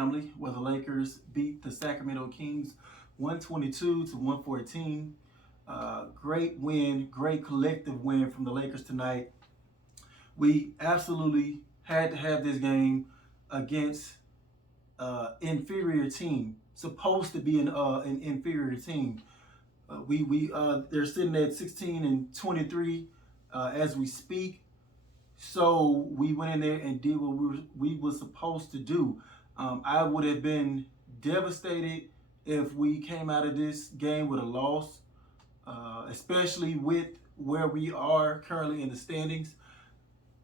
family, where the Lakers beat the Sacramento Kings 122-114. Great win, great collective win from the Lakers tonight. We absolutely had to have this game against inferior team, supposed to be an inferior team. They're sitting at 16-23 as we speak. So we went in there and did what we were supposed to do. I would have been devastated if we came out of this game with a loss, especially with where we are currently in the standings.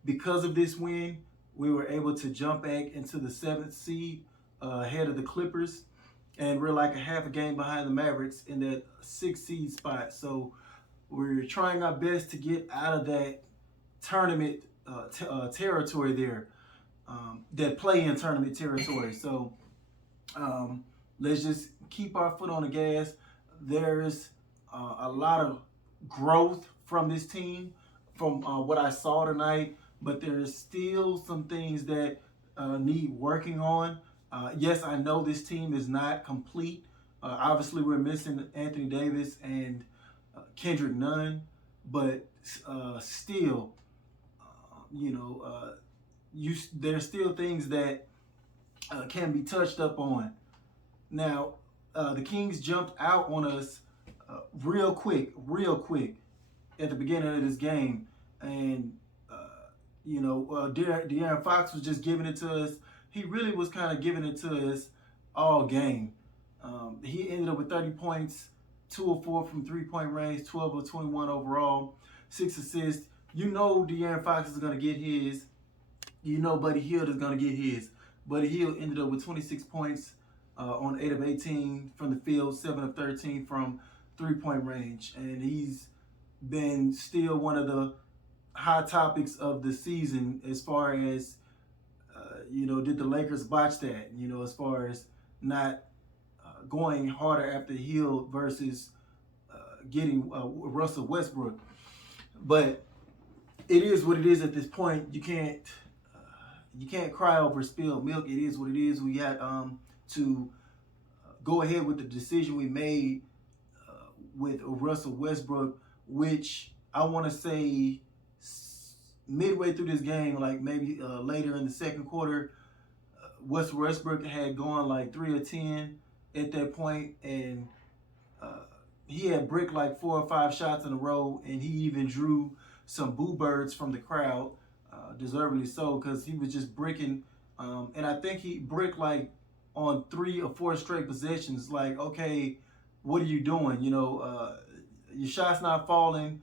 Because of this win, we were able to jump back into the 7th seed ahead of the Clippers, and we're like a half a game behind the Mavericks in that 6th seed spot. So we're trying our best to get out of that tournament territory there, that play-in tournament territory. So let's just keep our foot on the gas. There's a lot of growth from this team from what I saw tonight, but there's still some things that need working on. Yes, I know this team is not complete. Obviously, we're missing Anthony Davis and Kendrick Nunn, but still, there's still things that can be touched up on. Now, the Kings jumped out on us real quick at the beginning of this game, and De'Aaron Fox was just giving it to us. He really was kind of giving it to us all game. He ended up with 30 points, 2 of 4 from three-point range, 12 of 21 overall, 6 assists. You know De'Aaron Fox is going to get his. You know Buddy Hield is going to get his. Buddy Hield ended up with 26 points on 8 of 18 from the field, 7 of 13 from three-point range. And he's been still one of the hot topics of the season as far as, did the Lakers botch that, as far as not going harder after Hield versus getting Russell Westbrook. But it is what it is at this point. You can't cry over spilled milk. It is what it is. We got to go ahead with the decision we made with Russell Westbrook, which I want to say midway through this game, like maybe later in the second quarter, Westbrook had gone like 3 of 10 at that point, and he had bricked like 4 or 5 shots in a row, and he even drew some boo birds from the crowd, deservedly so, because he was just bricking, and I think he bricked like on 3 or 4 straight possessions. Like, okay, what are you doing? Your shot's not falling.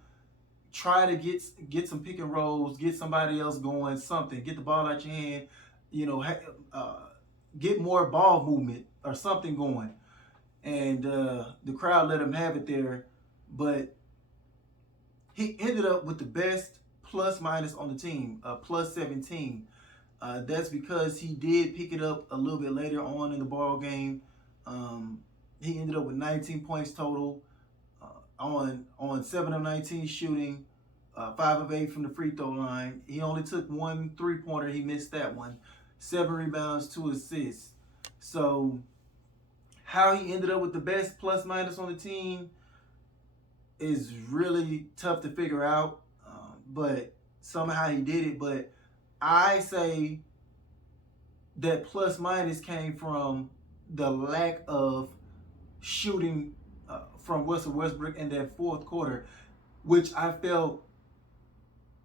Try to get some pick and rolls, get somebody else going, something. Get the ball out your hand, get more ball movement or something going. And the crowd let him have it there, but he ended up with the best plus minus on the team, plus 17. That's because he did pick it up a little bit later on in the ball game. He ended up with 19 points total on 7 of 19 shooting, 5 of 8 from the free throw line. He only took 1 3-pointer. He missed that one. 7 rebounds, 2 assists. So how he ended up with the best plus minus on the team is really tough to figure out, but somehow he did it. But I say that plus minus came from the lack of shooting from Russell Westbrook in that fourth quarter, which I felt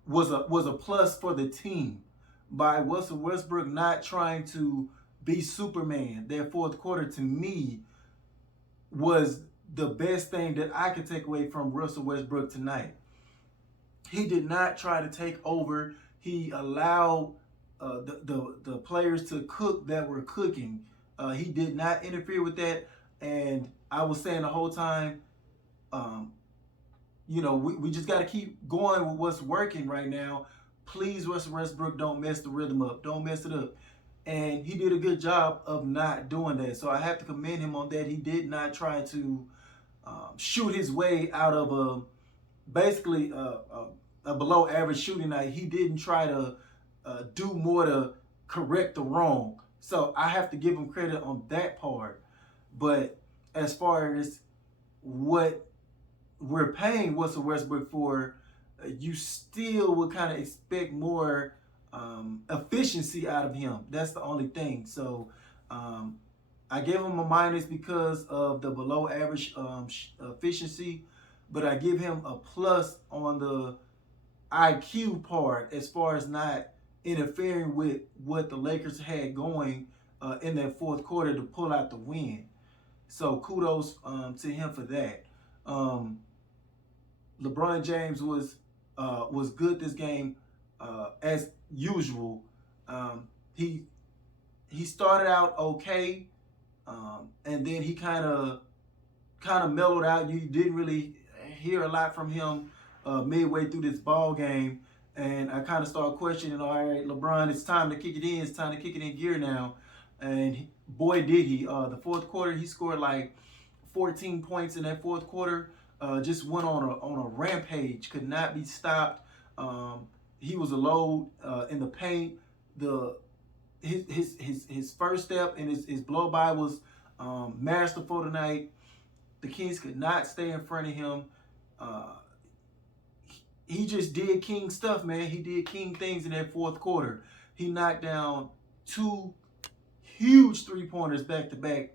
was a plus for the team by Russell Westbrook not trying to be Superman. That fourth quarter, to me, was the best thing that I could take away from Russell Westbrook tonight. He did not try to take over. He allowed the players to cook that were cooking. He did not interfere with that. And I was saying the whole time, we just got to keep going with what's working right now. Please, Russell Westbrook, don't mess the rhythm up. Don't mess it up. And he did a good job of not doing that. So I have to commend him on that. He did not try to shoot his way out of basically a below average shooting night. He didn't try to do more to correct the wrong. So I have to give him credit on that part. But as far as what we're paying Russell Westbrook for, you still would kind of expect more efficiency out of him. That's the only thing. So um, I give him a minus because of the below average efficiency, but I give him a plus on the IQ part as far as not interfering with what the Lakers had going in that fourth quarter to pull out the win. So kudos to him for that. Um, LeBron James was good this game as usual. He started out okay, and then he kind of mellowed out. You didn't really hear a lot from him midway through this ball game, and I kind of started questioning. All right, LeBron, it's time to kick it in. It's time to kick it in gear now, and boy did he. The fourth quarter, he scored like 14 points in that fourth quarter. Just went on a rampage. Could not be stopped. He was a load in the paint. His first step and his blow by was masterful tonight. The Kings could not stay in front of him. Uh, he just did King stuff, man. He did King things in that fourth quarter. He knocked down two huge three-pointers back to back,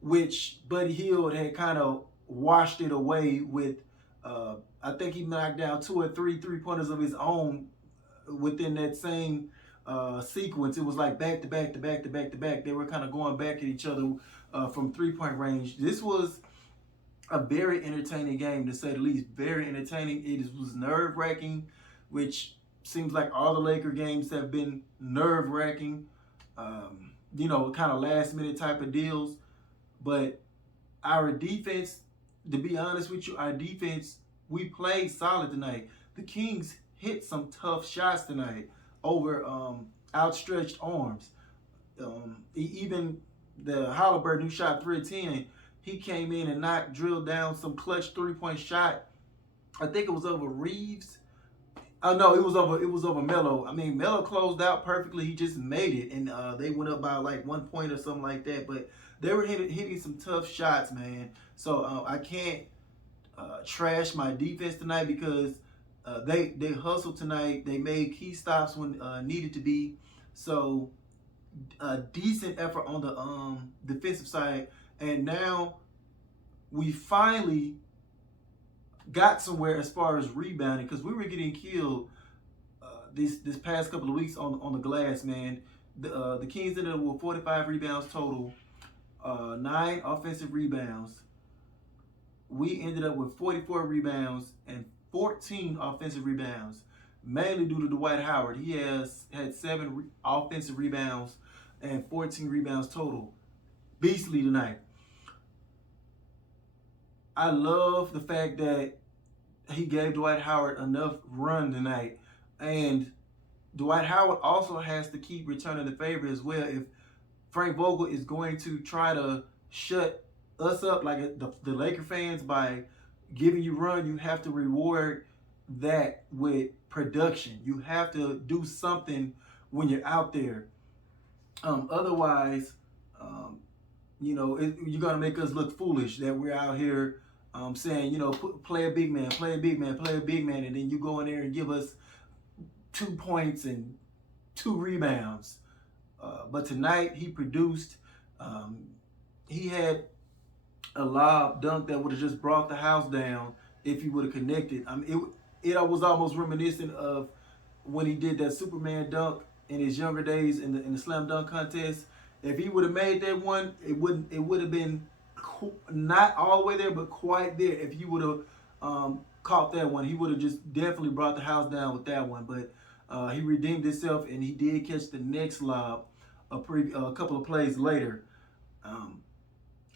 which Buddy Hield had kind of washed it away with. I think he knocked down 2 or 3 three-pointers of his own within that same sequence. It was like back to back to back to back to back. They were kind of going back at each other from three-point range. This was a very entertaining game, to say the least. Very entertaining. It was nerve-wracking, which seems like all the Laker games have been nerve-wracking. Kind of last-minute type of deals. But our defense, to be honest with you, our defense, we played solid tonight. The Kings hit some tough shots tonight over outstretched arms. Even the Halliburton, who shot 3 of 10, he came in and drilled down some clutch three-point shot. I think it was over Reeves. Oh no, it was over Melo. I mean, Melo closed out perfectly. He just made it, and they went up by like 1 point or something like that. But they were hitting some tough shots, man. So I can't trash my defense tonight because they hustled tonight. They made key stops when needed to be. So a decent effort on the defensive side, and now we finally got somewhere as far as rebounding, because we were getting killed this past couple of weeks on the glass, man. The Kings ended up with 45 rebounds total, 9 offensive rebounds. We ended up with 44 rebounds and 14 offensive rebounds, mainly due to Dwight Howard. He has had 7 offensive rebounds and 14 rebounds total. Beastly tonight. I love the fact that he gave Dwight Howard enough run tonight. And Dwight Howard also has to keep returning the favor as well. If Frank Vogel is going to try to shut us up, like the Laker fans, by giving you run, you have to reward that with production. You have to do something when you're out there. Otherwise, you're going to make us look foolish that we're out here saying, play a big man, play a big man, play a big man, and then you go in there and give us 2 points and 2 rebounds. But tonight he produced. He had a lob dunk that would have just brought the house down if he would have connected. I mean, it was almost reminiscent of when he did that Superman dunk in his younger days in the slam dunk contest. If he would have made that one, it would have been not all the way there, but quite there. If he would have caught that one, he would have just definitely brought the house down with that one. But he redeemed himself, and he did catch the next lob a couple of plays later.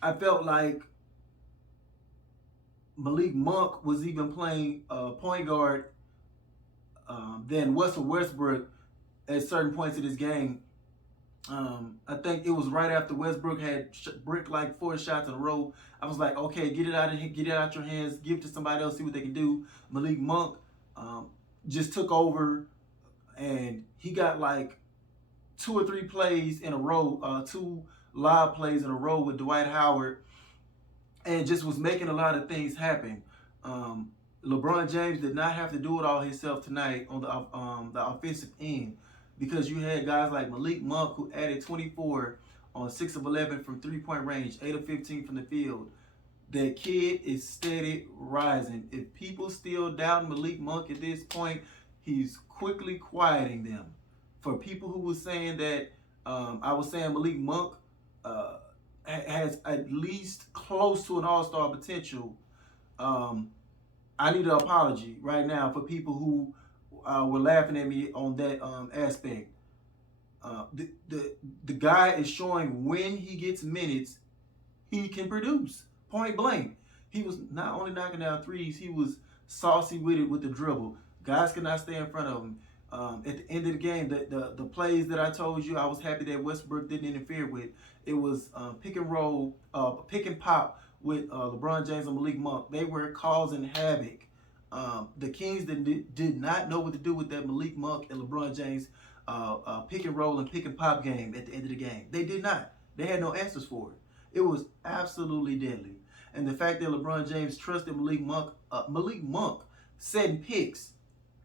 I felt like Malik Monk was even playing point guard than Russell Westbrook at certain points of this game. I think it was right after Westbrook had bricked like 4 shots in a row. I was like, okay, get it out your hands, give it to somebody else, see what they can do. Malik Monk just took over, and he got like 2 or 3 plays in a row, 2 live plays in a row with Dwight Howard, and just was making a lot of things happen. Um, LeBron James did not have to do it all himself tonight on the offensive end, because you had guys like Malik Monk, who added 24 on 6 of 11 from 3-point range, 8 of 15 from the field. That kid is steady rising. If people still doubt Malik Monk at this point, he's quickly quieting them. For people who were saying that, I was saying Malik Monk uh, has at least close to an all-star potential. Um, I need an apology right now for people who were laughing at me on that aspect. The guy is showing when he gets minutes, he can produce. Point blank. He was not only knocking down threes, he was saucy with it with the dribble. Guys cannot stay in front of him. At the end of the game, the plays that I told you, I was happy that Westbrook didn't interfere with. It was pick and roll, pick and pop with LeBron James and Malik Monk. They were causing havoc. The Kings did not know what to do with that Malik Monk and LeBron James pick and roll and pick and pop game at the end of the game. They did not. They had no answers for it. It was absolutely deadly. And the fact that LeBron James trusted Malik Monk setting picks,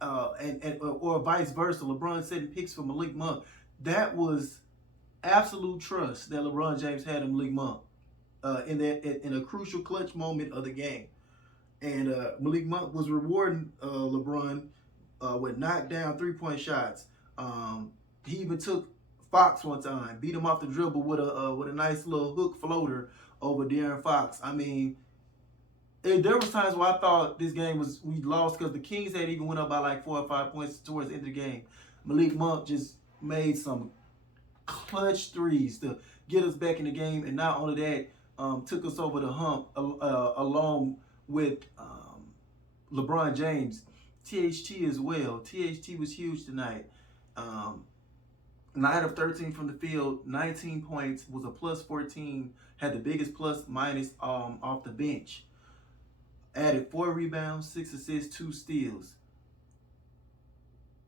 or vice versa, LeBron setting picks for Malik Monk, that was absolute trust that LeBron James had in Malik Monk in a crucial clutch moment of the game. And Malik Monk was rewarding LeBron with knockdown 3-point shots. He even took Fox one time, beat him off the dribble with a nice little hook floater over De'Aaron Fox. I mean, there was times where I thought this game we lost because the Kings had even went up by like 4 or 5 points towards the end of the game. Malik Monk just made some clutch threes to get us back in the game, and not only that, took us over the hump along with LeBron James. THT as well. THT was huge tonight. 9 of 13 from the field, 19 points, was a plus 14, had the biggest plus minus off the bench. Added 4 rebounds, 6 assists, 2 steals.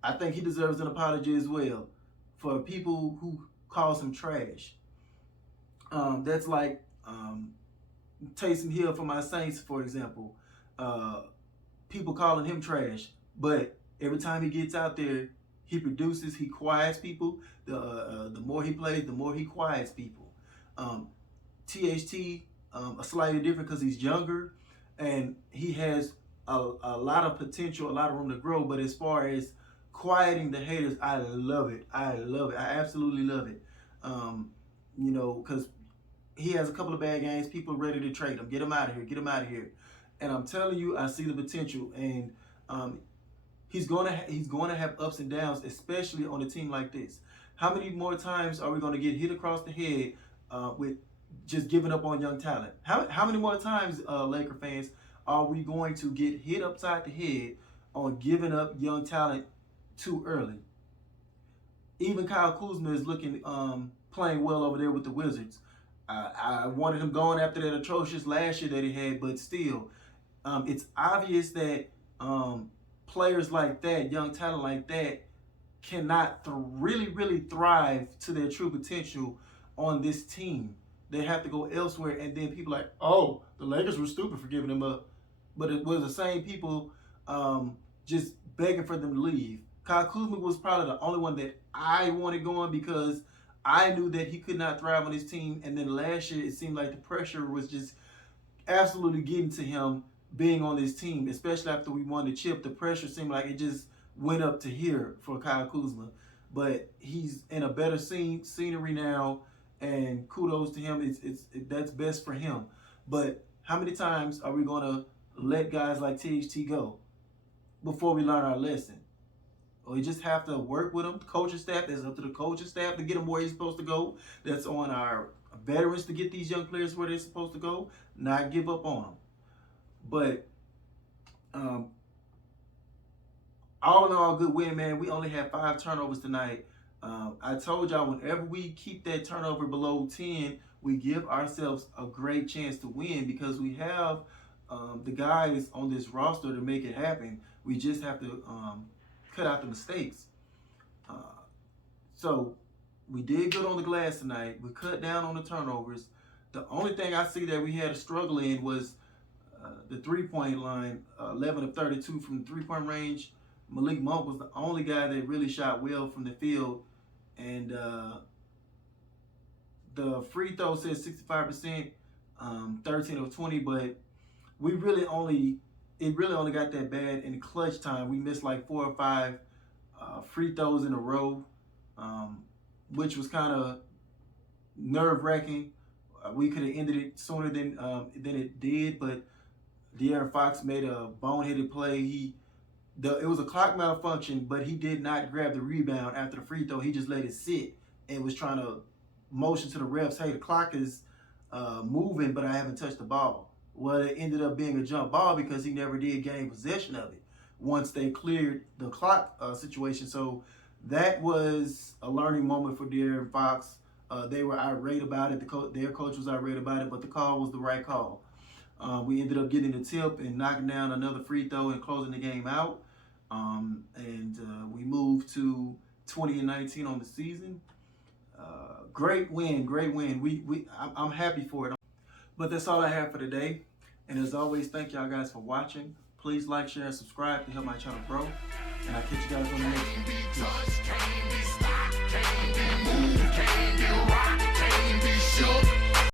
I think he deserves an apology as well for people who calls him trash. That's like Taysom Hill for my Saints, for example. People calling him trash, but every time he gets out there, he produces, he quiets people. The more he plays, the more he quiets people. THT, slightly different because he's younger and he has a lot of potential, a lot of room to grow. But as far as quieting the haters, I love it. I love it. I absolutely love it. Because he has a couple of bad games. People are ready to trade him. Get him out of here. Get him out of here. And I'm telling you, I see the potential. And he's going to have ups and downs, especially on a team like this. How many more times are we going to get hit across the head with just giving up on young talent? How many more times, Laker fans, are we going to get hit upside the head on giving up young talent too early? Even Kyle Kuzma is looking playing well over there with the Wizards. I wanted him going after that atrocious last year that he had, but still, it's obvious that players like that, young talent like that, cannot really thrive to their true potential on this team. They have to go elsewhere, and then people are like, oh, the Lakers were stupid for giving them up. But it was the same people just begging for them to leave. Kyle Kuzma was probably the only one that I wanted going because I knew that he could not thrive on his team. And then last year, it seemed like the pressure was just absolutely getting to him being on this team, especially after we won the chip. The pressure seemed like it just went up to here for Kyle Kuzma. But he's in a better scenery now, and kudos to him. That's best for him. But how many times are we going to let guys like THT go before we learn our lesson? Or we just have to work with him. The coaching staff, that's up to the coaching staff to get him where he's supposed to go. That's on our veterans to get these young players where they're supposed to go, not give up on them. But all in all, good win, man. We only had 5 turnovers tonight. I told y'all, whenever we keep that turnover below 10, we give ourselves a great chance to win because we have the guys on this roster to make it happen. We just have to cut out the mistakes. So We did good on the glass tonight. We cut down on the turnovers. The only thing I see that we had a struggle in was the three-point line, 11 of 32 from the three-point range. Malik Monk was the only guy that really shot well from the field. And the free throw says 65%, 13 of 20, but it really only got that bad in clutch time. We missed like 4 or 5 free throws in a row, which was kind of nerve-wracking. We could have ended it sooner than it did, but De'Aaron Fox made a boneheaded play. It was a clock malfunction, but he did not grab the rebound after the free throw. He just let it sit and was trying to motion to the refs, hey, the clock is moving, but I haven't touched the ball. Well, it ended up being a jump ball because he never did gain possession of it once they cleared the clock situation. So that was a learning moment for De'Aaron Fox. They were irate about it. Their coach was irate about it, but the call was the right call. We ended up getting the tip and knocking down another free throw and closing the game out. We moved to 20-19 on the season. Great win. I'm happy for it. But that's all I have for today. And as always, thank y'all guys for watching. Please like, share, and subscribe to help my channel grow. And I'll catch you guys on the next one. Can't be rocked, can't be shook.